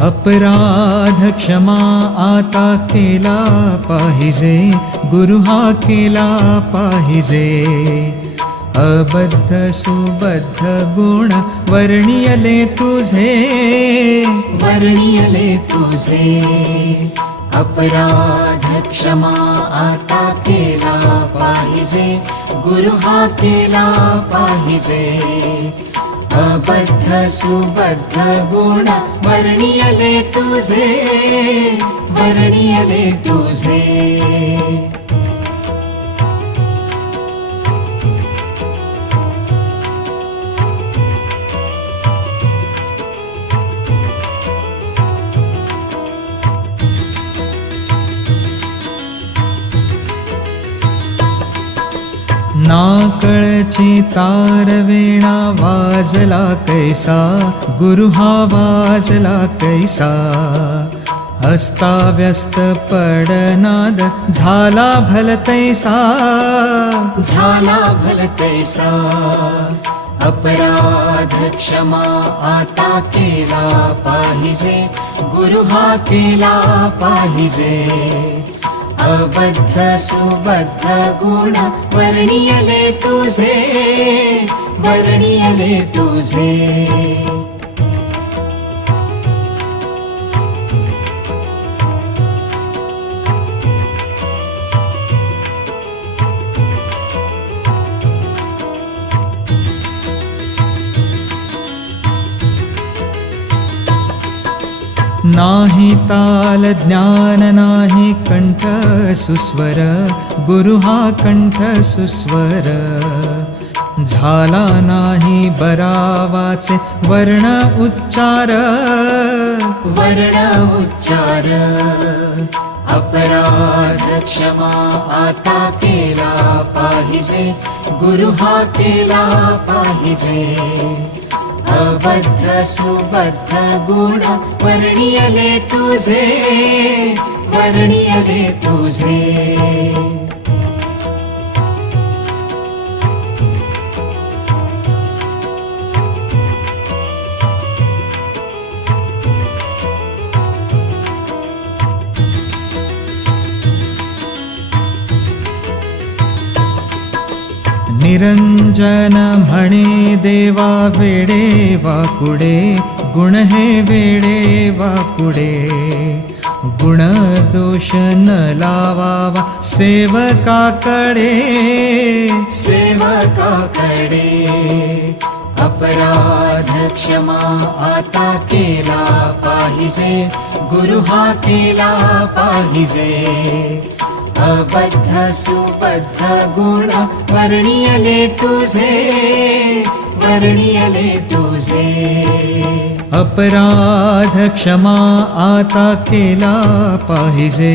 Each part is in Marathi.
अपराध क्षमा आता केला पाहिजे गुरु हा केला पाहिजे. अबद्ध सुबद्ध गुण वर्णियले तुझे. वर्णियले तुझे. अपराध क्षमा आता केला पाहिजे गुरु हा केला पाहिजे. अबद्ध सुबद्ध गुण वर्णियले तुझे वर्णियले तुझे. नाकळची तार वेणा वाजला कैसा गुरु हा वाजला कैसा. अस्ताव्यस्त पडनाद झाला भलतैसा झाला भलतैसा अपराध क्षमा आता केला पाहिजे गुरु हा केला पाहिजे. अबद्ध सुबद्ध गुण वर्णियले तुझे वर्णियले तुझे. नाही ताल ज्ञान नाही कंठ सुस्वर. गुरु हा कंठ सुस्वर. झाला नाही बरावाचे वर्ण उच्चार. वर्ण उच्चार. अपराध क्षमा आता केला पाहिजे. गुरु हा केला पाहिजे. अबद्ध सुबद्ध गुण वर्णियले तुझे वर्णियले तुझे. निरंजन देवा वेडे वाकुडे गुण हे वेडे वाकुडे गुण दोष न लावावा सेवकाकडे सेवकाकडे अपराध क्षमा आता केला पाहिजे गुरु हा केला पाहिजे। अबद्ध सुबद्ध गुण वर्णियले तुझे वर्णियले तुझे. अपराध क्षमा आता केला पाहिजे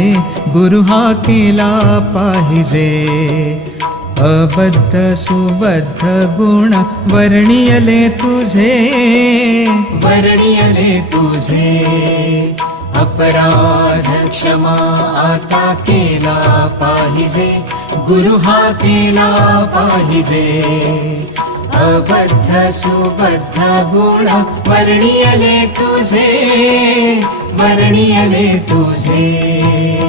गुरु हा केला पाहिजे. अबद्ध सुबद्ध गुण वर्णियले तुझे वर्णियले तुझे. अपराध क्षमा आता केला पाहिजे गुरु हा केला पाहिजे अबद्ध सुबद्ध गुण वर्णियले तुझे वर्णियले तुझे